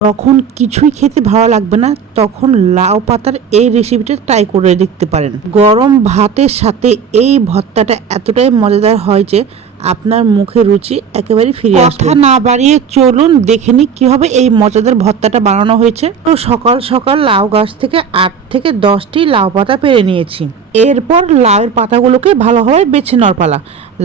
যখন কিছুই খেতে ভালো লাগবে না, তখন লাউ পাতার এই রেসিপিটা ট্রাই করে দেখতে পারেন। গরম ভাতের সাথে এই ভর্তাটা এতটাই মজাদার হয় যে আপনার মুখে রুচি একেবারে ফিরে আসবে। কথা না বাড়িয়ে চলুন দেখে নিই কীভাবে এই মজাদার ভর্তাটা বানানো হয়েছে। তো সকাল সকাল লাউ গাছ থেকে আট থেকে দশটি লাউ পাতা পেরে নিয়েছি। এরপর লাউয়ের পাতাগুলোকে ভালোভাবে বেছে নেওয়ার পালা।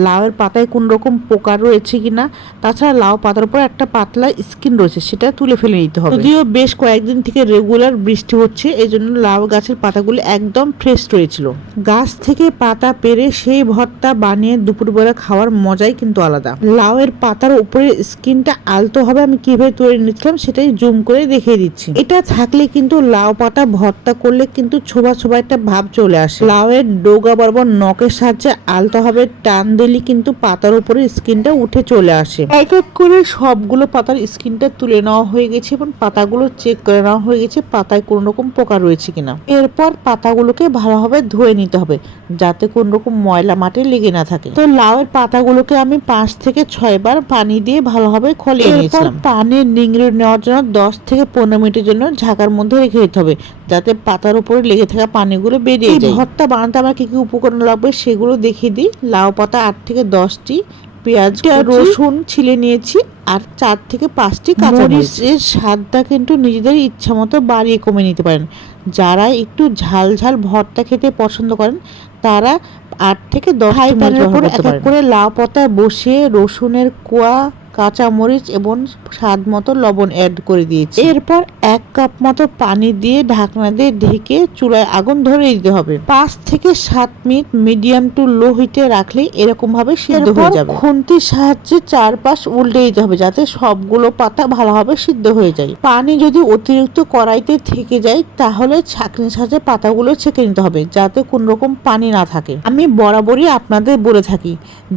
লাউয়ের পাতায় কোন রকম পোকা রয়েছে কিনা তাছাড়া লাউ পাতার উপর একটা পাতলা স্কিন রয়েছে সেটা তুলে ফেলে নিতে হবে। যদিও বেশ কয়েকদিন থেকে রেগুলার বৃষ্টি হচ্ছে এই জন্য লাউ গাছের পাতাগুলো একদম ফ্রেশ রয়েছিল। গাছ থেকে পাতা পেরে সেই ভর্তা বানিয়ে দুপুরবেলা খাওয়ার মজাই কিন্তু আলাদা। লাউয়ের পাতার উপরে স্কিনটা আলতো হবে আমি কীভাবে তৈরি নিচ্ছিলাম সেটাই জুম করে দেখিয়ে দিচ্ছি। এটা থাকলে কিন্তু লাউ পাতা ভর্তা করলে কিন্তু ছোবা ছোবা একটা ভাব চলে আসে। লাউয়ের ডোগা বরাবর নখের সাহায্যে আলতো হবে, টান দিলে কিন্তু পাতার উপরে স্কিনটা উঠে চলে আসে। এক এক করে সবগুলো পাতার স্কিনটা তুলে নেওয়া হয়ে গেছে এবং পাতাগুলো চেক করে নেওয়া হয়ে গেছে পাতায় কোনো রকম পোকা রয়েছে কিনা। এরপর পাতাগুলোকে ভালোভাবে ধুয়ে নিতে হবে, যাতে কোন রকম ময়লা মাটি লেগে না থাকে। তো লাউ এর লাউয়ের পাতাগুলোকে আমি পাঁচ থেকে ছয়বার পানি দিয়ে ভালোভাবে খলিয়ে নিয়েছিলাম। পানি নিংড়ে নেওয়ার জন্য দশ থেকে পনেরো মিনিটের জন্য ঝাঁকার মধ্যে রেখে দিতে হবে যাতে পাতার উপরে লেগে থাকা পানিগুলো বেরিয়ে যায়। ভর্তা বানাতে আমার কী কী উপকরণ লাগবে সেগুলো দেখিয়ে দিই। লাউ পাতা আট থেকে দশটি পেঁয়াজ রসুন ছিলে নিয়েছি আর চার থেকে পাঁচটি কাঁচামরিচের স্বাদটা কিন্তু নিজেদের ইচ্ছা মতো বাড়িয়ে কমে নিতে পারেন। যারা একটু ঝাল ঝাল ভর্তা খেতে পছন্দ করেন তারা আট থেকে দশ এক এক করে লাউ পাতা বসিয়ে রসুনের কোয়া কাঁচা মরিচ এবং স্বাদ মতো লবণ অ্যাড করে দিয়েছি। এরপর এক কাপ মতো পানি দিয়ে ঢাকনা দিয়ে ঢেকে চুলায় আগুন ধরে দিতে হবে। পাঁচ থেকে সাত মিনিট মিডিয়াম টু লো হিটে রাখলেই এরকম ভাবে সিদ্ধ হয়ে যাবে। খুন্তির সাহায্যে চারপাশ উল্টে দিতে হবে যাতে সবগুলো পাতা ভালোভাবে সিদ্ধ হয়ে যায়। পানি যদি অতিরিক্ত কড়াইতে থেকে যায় তাহলে ছাঁকনির সাহায্যে পাতাগুলো ছেঁকে নিতে হবে যাতে কোনো রকম পানি না থাকে। আমি বরাবরই আপনাদের বলে থাকি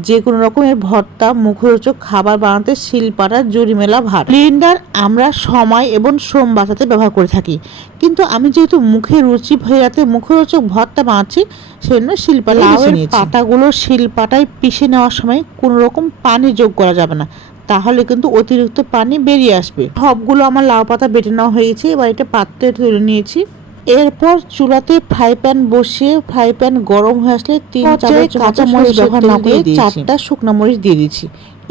যে কোনো রকমের ভর্তা মুখরোচক খাবার বানাতে শিলপাটার জরিমেলা ভার ব্লেন্ডার আমরা সময় এবং শ্রম বাঁচাতে ব্যবহার করে থাকি। কিন্তু আমি যেহেতু মুখে রুচি ভেজাতে মুখরোচক ভর্তা বানাচ্ছি সেজন্য শিলপাটা পাতাগুলো শিলপাটায় পিষে নেওয়ার সময় কোনো রকম পানি যোগ করা যাবে না। তাহলে কিন্তু অতিরিক্ত পানি বেরিয়ে আসবে। সবগুলো আমার লাউ পাতা বেটে নেওয়া হয়েছে এবার এটা পাত্রে তুলে নিয়েছি। এরপর চুলাতে ফ্রাই প্যান বসিয়ে ফ্রাই প্যান গরম হয়ে আসলে তিন চামচ কাঁচা মরিচ ব্যবহার না করে চারটা শুকনো মরিচ দিয়ে দিচ্ছি।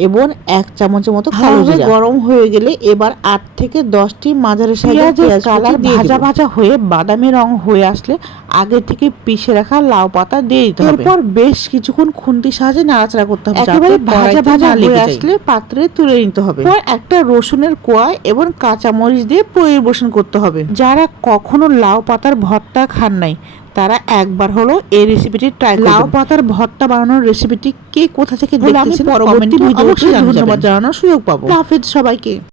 এবং এক চামচের মতো কালো জিরা। গরম হয়ে গেলে এবার আট থেকে দশটি মাঝারি সাইজের কালার ভাজা ভাজা হয়ে বাদামি রং হয়ে আসলে আগে থেকে পিষে রাখা লাউ পাতা দিয়ে দিতে হবে। এরপর বেশ কিছুক্ষণ খুন্তির সাহায্যে নাড়াচাড়া করতে হবে একেবারে ভাজা ভাজা হয়ে আসলে পাত্রে তুলে নিতে হবে। পর একটা রসুনের কোয়া এবং কাঁচা মরিচ দিয়ে পরিবেশন করতে হবে। যারা কখনো লাউ পাতার ভর্তা খান নাই একবার হলো এই রেসিপিটি ট্রাই লাউ পাতার ভর্তা বানানোর রেসিপিটি কে কোথা থেকে দেখতেছেন? পরবর্তী ভিডিওতে ধন্যবাদ জানানোর সুযোগ পাবো। হাফেজ সবাইকে।